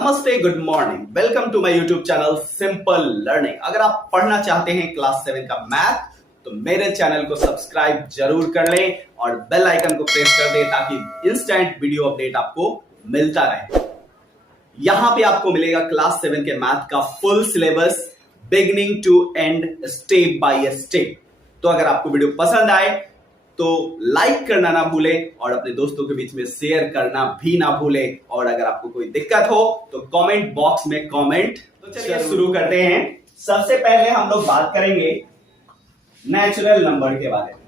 नमस्ते, good morning, welcome to my YouTube channel simple learning. अगर आप पढ़ना चाहते हैं क्लास 7 का मैथ तो मेरे चैनल को सब्सक्राइब जरूर कर लें और बेल आइकन को प्रेस कर दें ताकि इंस्टेंट वीडियो अपडेट आपको मिलता रहे। यहां पे आपको मिलेगा क्लास 7 के मैथ का full syllabus beginning to end, step by step. तो अगर आपको वीडियो पसंद आए तो लाइक करना ना भूलें और अपने दोस्तों के बीच में शेयर करना भी ना भूलें। और अगर आपको कोई दिक्कत हो तो कमेंट बॉक्स में कमेंट। तो चलिए शुरू करते हैं। सबसे पहले हम लोग बात करेंगे नेचुरल नंबर के बारे में।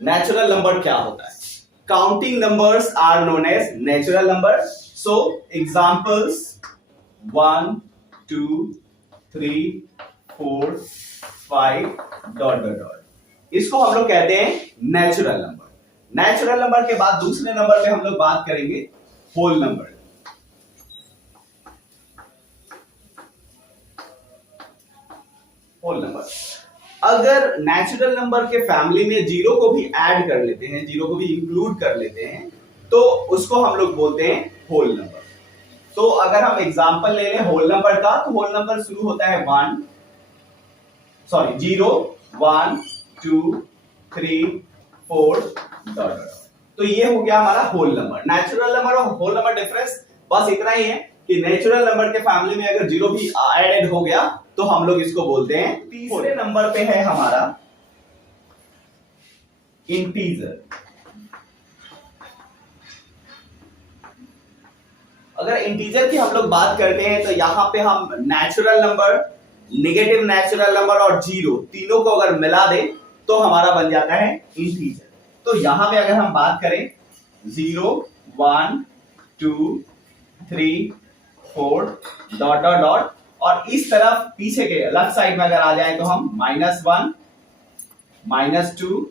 नेचुरल नंबर क्या होता है? Counting numbers are known as natural number. So examples 1 2 3 4 5 dot dot dot, इसको हम लोग कहते हैं नेचुरल नंबर। नेचुरल नंबर के बाद दूसरे नंबर पे हम लोग बात करेंगे होल नंबर। होल नंबर, अगर नेचुरल नंबर के फैमिली में जीरो को भी ऐड कर लेते हैं, जीरो को भी इंक्लूड कर लेते हैं, तो उसको हम लोग बोलते हैं होल नंबर। तो अगर हम एग्जांपल ले लें होल नंबर का, तो होल नंबर शुरू होता है 0 1 2 3 4 डॉट। तो ये हो गया हमारा होल नंबर। नेचुरल नंबर और होल नंबर डिफरेंस बस इतना ही है कि नेचुरल नंबर के फैमिली में अगर जीरो भी एडेड हो गया तो हम लोग इसको बोलते हैं। तीसरे नंबर पे है हमारा इंटीजर। अगर इंटीजर की हम लोग बात करते हैं तो यहां पे हम natural number, negative natural number और जीरो तीनों को अगर मिला दें तो हमारा बन जाता है इंटीजर। तो यहां पे अगर हम बात करें 0 1 2 3 4 डॉट डॉट डॉट, और इस तरफ पीछे के लेफ्ट साइड में अगर आ जाए तो हम -1 -2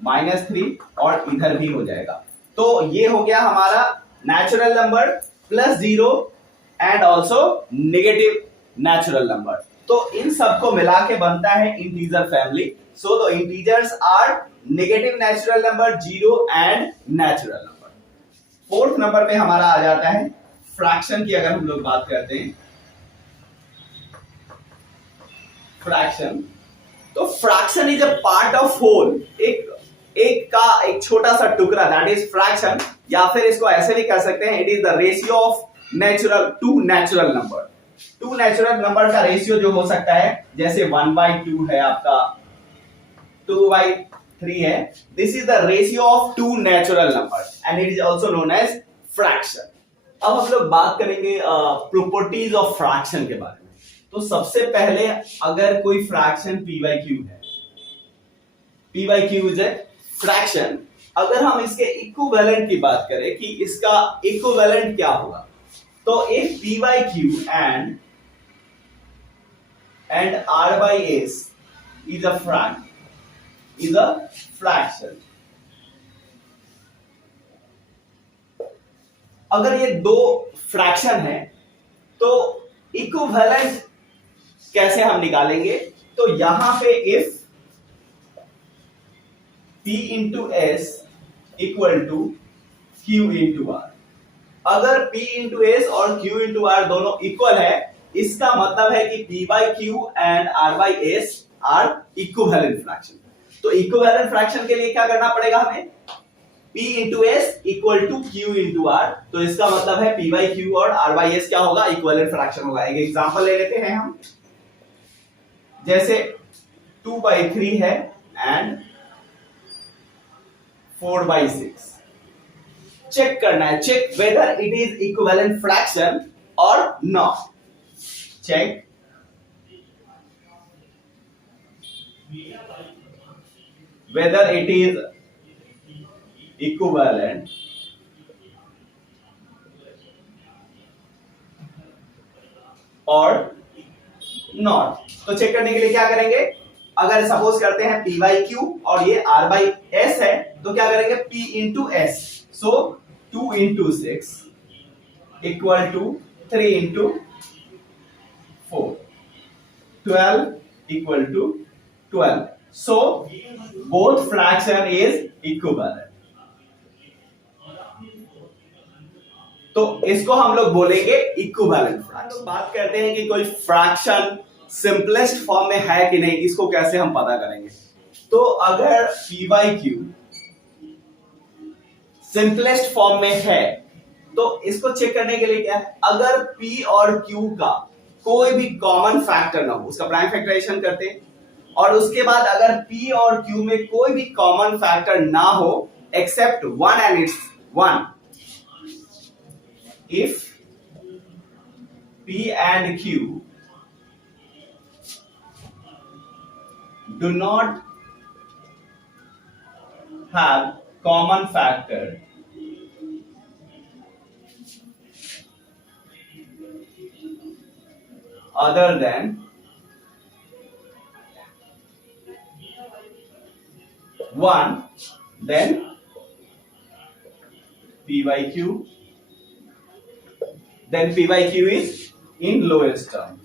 -3 और इधर भी हो जाएगा। तो ये हो गया हमारा natural number plus zero and also negative natural number. तो इन सबको मिला के बनता है integer family. So the integers are negative natural number, zero and natural number. Fourth number पे हमारा आ जाता है फ्रैक्शन की। अगर हम लोग बात करते हैं फ्रैक्शन, तो fraction is a part of whole. एक छोटा सा टुकड़ा, दैट इज फ्रैक्शन। या फिर इसको ऐसे भी कह सकते हैं, it is the ratio of two natural number. Two natural number का रेशियो जो हो सकता है, जैसे 1/2 है आपका, 2/3 है। This is the ratio of two natural number and it is also known as fraction. अब हम लोग बात करेंगे प्रॉपर्टीज ऑफ फ्रैक्शन के बारे में। तो सबसे पहले अगर कोई फ्रैक्शन p/q है, p/q इज ए फ्रैक्शन। अगर हम इसके इक्विवेलेंट की बात करें कि इसका इक्विवेलेंट क्या होगा, तो if p/q and r/s is a fraction, अगर ये दो फ्रैक्शन है तो इक्विवेलेंट कैसे हम निकालेंगे? तो यहां पे if p into s equal to q into r, अगर p into s और q into r दोनों इक्वल है, इसका मतलब है कि p/q and r/s are equivalent fraction. तो इक्विवेलेंट फ्रैक्शन के लिए क्या करना पड़ेगा हमें? p into s equal to q into r। तो इसका मतलब है p/q और r/s क्या होगा? इक्विवेलेंट फ्रैक्शन होगा। एक एग्जांपल ले लेते हैं हम, जैसे 2/3 है एंड 4/6। चेक करना है, check whether it is equivalent fraction और not. Check whether it is equivalent और नॉट। तो चेक करने के लिए क्या करेंगे? अगर सपोज करते हैं p/q और ये r/s है, तो क्या करेंगे? p into s। So 2 into 6 equal to 3 into 4, 12 equal to 12। So both fraction is equivalent. तो इसको हम लोग बोलेंगे इक्विवेलेंट फ्रैक्शन। हम लोग बात करते हैं कि कोई फ्रैक्शन सिंपलेस्ट फॉर्म में है कि नहीं, इसको कैसे हम पता करेंगे। तो अगर p by Q simplest form में है तो इसको चेक करने के लिए क्या है, अगर p और q का कोई भी कॉमन फैक्टर ना हो, उसका प्राइम फैक्टराइजेशन करते हैं, और उसके बाद अगर p और q में कोई भी कॉमन फैक्टर ना हो except one and it's one, if p and q do not have common factor other than 1, then p by q, then p by q is in lowest term.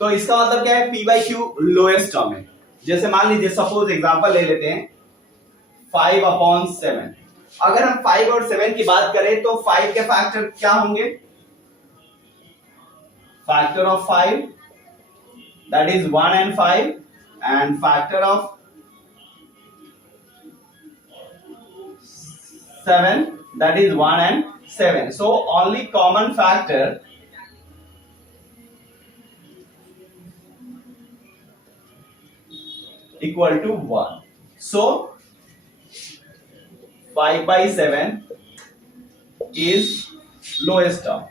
तो इसका मतलब क्या है, p by q lowest term है। जैसे मान लीजिए suppose example ले लेते हैं 5/7। अगर हम 5 और 7 की बात करें तो 5 के फैक्टर क्या होंगे, factor of 5 that is 1 and 5 and factor of 7 that is 1 and 7. So only common factor equal to 1. So 5/7 is lowest term,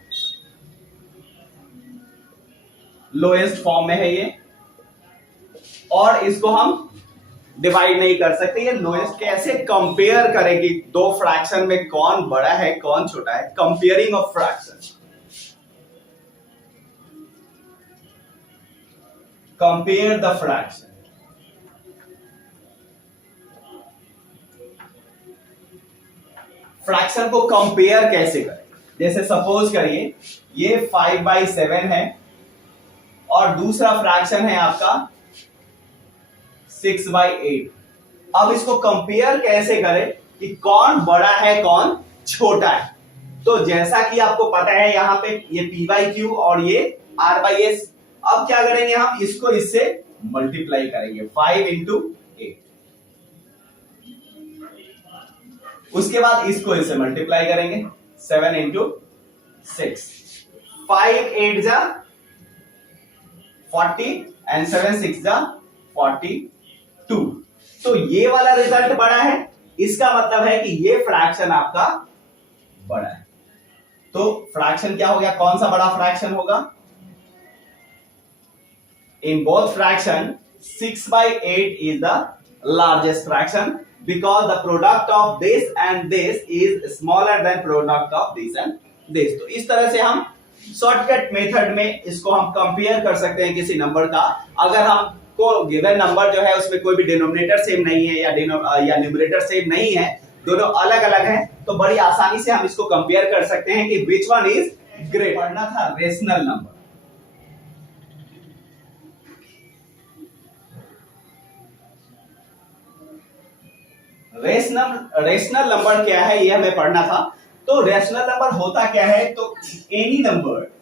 lowest form में है ये, और इसको हम डिवाइड नहीं कर सकते। ये लोएस्ट कैसे कंपेयर करेगी, दो फ्रैक्शन में कौन बड़ा है कौन छोटा है, comparing of fraction, compare the fraction. Fraction को कंपेयर कैसे करें, जैसे सपोज करिए ये 5/7 है और दूसरा फ्रैक्शन है आपका 6/8। अब इसको कंपेयर कैसे करें कि कौन बड़ा है कौन छोटा है। तो जैसा कि आपको पता है यहाँ पे ये p बाई क्यू और ये r बाई एस, अब क्या करेंगे हम इसको इससे मल्टीप्लाई करेंगे 5 into 8, उसके बाद इसको इससे मल्टीप्लाई करेंगे 7 into 6, 5 8 जा 40 एंड 7 6 जा 42। तो ये वाला रिजल्ट बड़ा है, इसका मतलब है कि ये फ्रैक्शन आपका बड़ा है। तो फ्रैक्शन क्या हो गया, कौन सा बड़ा फ्रैक्शन होगा, in both fraction 6/8 is the largest fraction because the product of this and this is smaller than product of this and this। तो इस तरह से हम शॉर्टकट मेथड में इसको हम कंपेयर कर सकते हैं किसी नंबर का। अगर हम को गिवन नंबर जो है उसमें कोई भी डिनोमिनेटर सेम नहीं है या न्यूमरेटर सेम नहीं है, दोनों अलग अलग हैं, तो बड़ी आसानी से हम इसको कंपेयर कर सकते हैं कि विच वन इज ग्रेटर। पढ़ना था रेशनल नंबर। रेशनल नंबर क्या है ये हमें पढ़ना था। तो रेशनल नंबर होता क्या है, तो any number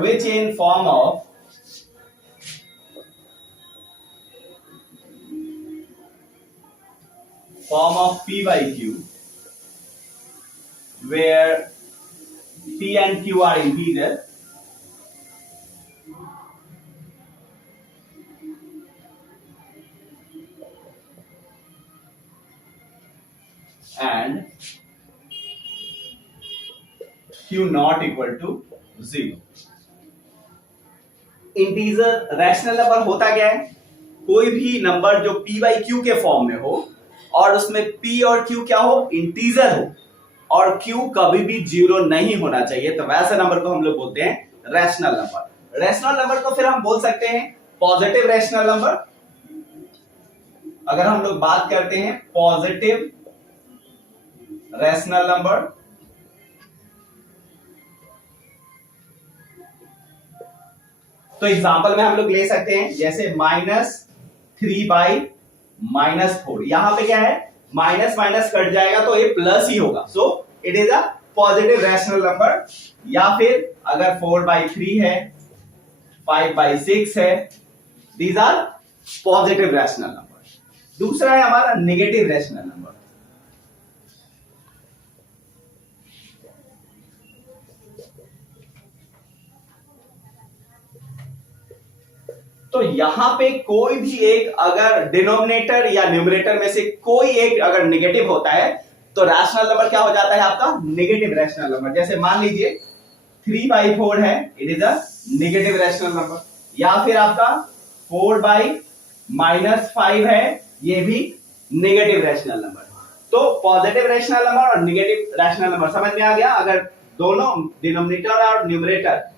which in form of p by q, where p and q are integer and q not equal to 0। Integer rational number होता क्या है, कोई भी नंबर जो p बाई क्यू के फॉर्म में हो और उसमें p और q क्या हो, इंटीजर हो, और q कभी भी 0 नहीं होना चाहिए, तो वैसे नंबर को हम लोग बोलते हैं रैशनल नंबर। रैशनल नंबर को फिर हम बोल सकते हैं पॉजिटिव रैशनल नंबर। अगर हम लोग बात करते हैं पॉजिटिव रैशनल नंबर। तो एग्जांपल में हम लोग ले सकते हैं जैसे -3/-4। यहां पे क्या है, माइनस माइनस कट जाएगा तो ये प्लस ही होगा, so it is a positive rational number. या फिर अगर 4/3 है, 5/6 है, these are positive rational number. दूसरा है हमारा नेगेटिव रैशनल नंबर। तो यहां पे कोई भी एक अगर डिनोमिनेटर या न्यूमरेटर में से कोई एक अगर नेगेटिव होता है तो रैशनल नंबर क्या हो जाता है आपका, नेगेटिव रैशनल नंबर। जैसे मान लीजिए 3/4 है, it is a negative rational number. या फिर आपका 4/-5 है, ये भी नेगेटिव रैशनल नंबर। तो पॉजिटिव रैशनल नंबर और नेगेटिव रैशनल नंबर समझ में आ गया। अगर दोनों डिनोमिनेटर और डिनोमिनेटर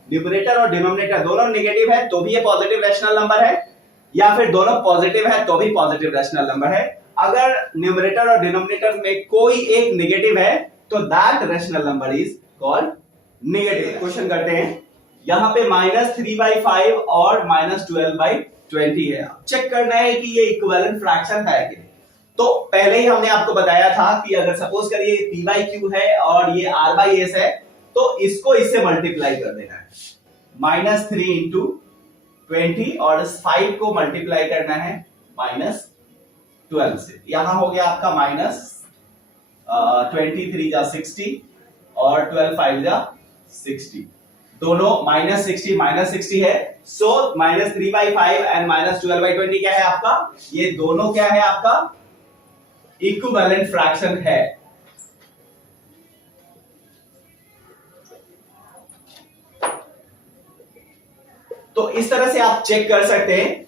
दोनों नेगेटिव है तो भी ये पॉजिटिव रैशनल नंबर है, या फिर दोनों पॉजिटिव है तो भी पॉजिटिव रैशनल नंबर है। अगर न्यूमरेटर और डिनोमिनेटर में कोई एक नेगेटिव है तो that rational number is called negative. Question करते हैं, यहां पे -3/5 और -12/20 है। चेक करना है कि ये इक्विवेलेंट फ्रैक्शन है कि नहीं। तो पहले ही हमने आपको बताया था कि अगर सपोज करिए p/q है और ये r/s है तो इसको इससे मल्टीप्लाई कर देना है। -3 इंटू 20 और 5 को मल्टीप्लाई करना है -12 से। यहां हो गया आपका -23 जा 60 और 12 5 जा 60, दोनों -60 है। सो -3/5 एंड -12/20 क्या है आपका, ये दोनों क्या है आपका इक्विवेलेंट फ्रैक्शन है। तो इस तरह से आप चेक कर सकते हैं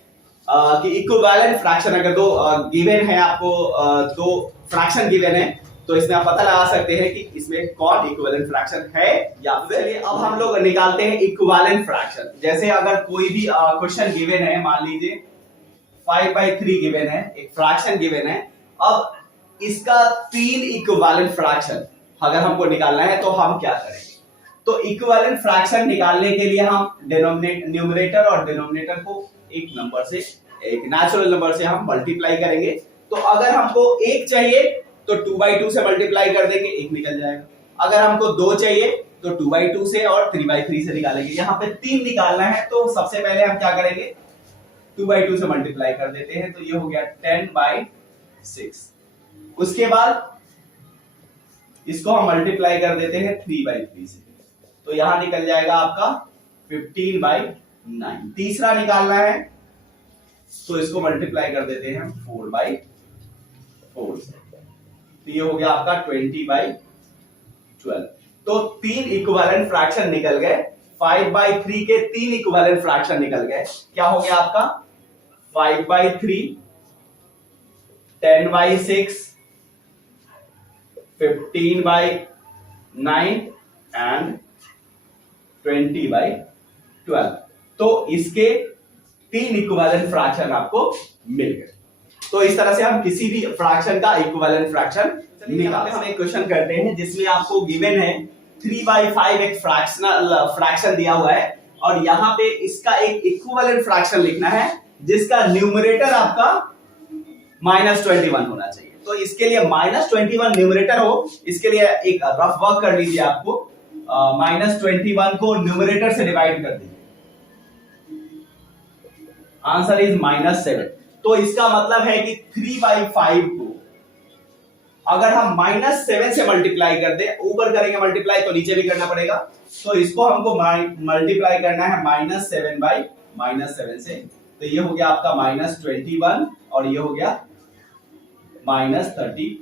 कि इक्विवेलेंट फ्रैक्शन अगर दो गिवन है आपको, दो फ्रैक्शन गिवन है तो इसमें आप पता लगा सकते हैं कि इसमें कौन इक्विवेलेंट फ्रैक्शन है या फिर। अब हम लोग निकालते हैं इक्विवेलेंट फ्रैक्शन। जैसे अगर कोई भी क्वेश्चन गिवन है, मान लीजिए 5/3 गिवन है, एक फ्रैक्शन गिवन है। अब इसका 3 इक्विवेलेंट फ्रैक्शन अगर हमको निकालना है तो हम क्या करेंगे, तो इक्विवेलेंट फ्रैक्शन निकालने के लिए हम न्यूमरेटर और डिनोमिनेटर को एक नंबर से, एक नेचुरल नंबर से हम मल्टीप्लाई करेंगे। तो अगर हमको 1 चाहिए तो 2/2 से मल्टीप्लाई कर देंगे, 1 निकल जाएगा। अगर हमको 2 चाहिए तो 2/2 से और 3/3 से निकालेंगे। यहाँ पे 3 निकालना है तो सबसे पहले हम क्या करेंगे, 2/2 से मल्टीप्लाई कर देते हैं, तो ये हो गया 10/6। उसके बाद इसको हम मल्टीप्लाई कर देते हैं 3/3 से, तो यहां निकल जाएगा आपका 15/9। तीसरा निकालना है तो इसको मल्टीप्लाई कर देते हैं हम 4/4 से, तो ये हो गया आपका 20/12। तो 3 इक्विवेलेंट फ्रैक्शन निकल गए। 5/3 के 3 इक्विवेलेंट फ्रैक्शन निकल गए। क्या हो गया आपका 5/3, 10/6, 15/9 एंड 20/12। तो इसके 3 इक्विवेलेंट फ्रैक्शन आपको मिल गए। तो इस तरह से हम किसी भी फ्रैक्शन का इक्विवेलेंट फ्रैक्शन निकालते हैं। हम एक क्वेश्चन करते हैं जिसमें आपको गिवन है 3/5 एक फ्रैक्शन दिया हुआ है और यहाँ पे इसका एक इक्विवेलेंट फ्रैक्शन लिखना है जिसका न्यूमरेटर आपका -21 होना चाहिए। तो इसके लिए -21 न्यूमरेटर हो, इसके लिए एक रफ वर्क कर लीजिए। आपको -21 को न्यूमरेटर से डिवाइड कर दीजिए, आंसर इज -7। तो इसका मतलब है कि 3/5 को अगर हम -7 से मल्टीप्लाई कर दे, ऊपर करेंगे मल्टीप्लाई तो नीचे भी करना पड़ेगा, तो इसको हमको मल्टीप्लाई करना है -7 से, तो ये हो गया आपका -21 और ये हो गया -35।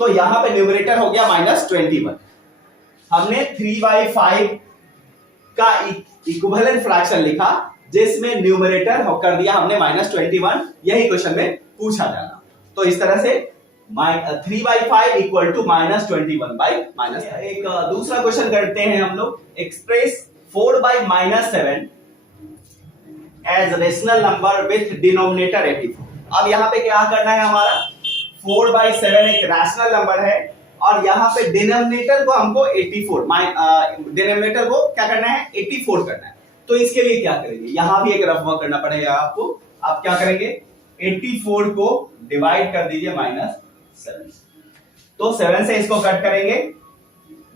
तो यहां पे न्यूमरेटर हो गया -21। हमने 3/5 का इक्विवेलेंट फ्रैक्शन लिखा जिसमें न्यूमरेटर कर दिया हमने -21। यही क्वेश्चन में पूछा जाना। तो इस तरह से 3/5 इक्वल टू -21/। एक दूसरा क्वेश्चन करते हैं हम लोग, express 4/-7 as rational number with denominator 84। अब यहाँ पे क्या करना है हमारा, 4/7 एक रैशनल नंबर है और यहाँ पे डिनोमिनेटर को हमको 84 डिनोमिनेटर को क्या करना है 84 करना है। तो इसके लिए क्या करेंगे, यहां भी एक रफ वर्क करना पड़ेगा आपको। आप क्या करेंगे 84 को डिवाइड कर दीजिए -7, तो 7 से इसको कट करेंगे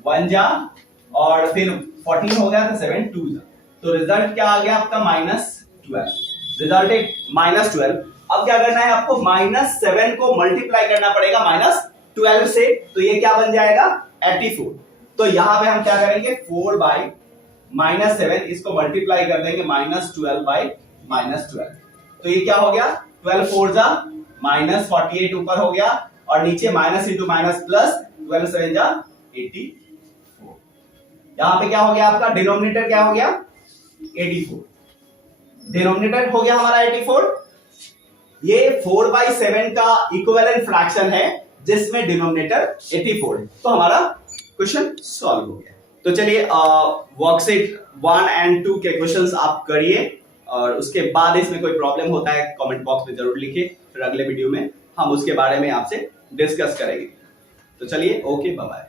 1 जा और फिर 14 हो गया तो 7 2 जा, तो रिजल्ट क्या आ गया आपका -12, रिजल्ट है -12। अब क्या करना है आपको -7 को मल्टीप्लाई करना पड़ेगा -12 से, तो ये क्या बन जाएगा 84। तो यहां पे हम क्या करेंगे 4 बाई -7 इसको मल्टीप्लाई कर देंगे -12 बाई -12, तो ये क्या हो गया 12 4 जा -48 ऊपर हो गया और नीचे माइनस इंटू माइनस प्लस 12 7 जा 84। यहां पे क्या हो गया आपका डिनोमिनेटर क्या हो गया 84, डिनोमिनेटर हो गया हमारा 84। ये 4/7 का इक्विवेलेंट फ्रैक्शन है जिसमें डिनोमिनेटर 84 है, तो हमारा क्वेश्चन सॉल्व हो गया। तो चलिए वर्कशीट 1 और 2 के क्वेश्चंस आप करिए और उसके बाद इसमें कोई प्रॉब्लम होता है कमेंट बॉक्स में जरूर लिखिए, फिर अगले वीडियो में हम उसके बारे में आपसे डिस्कस करेंगे। तो चलिए ओके बाय बाय।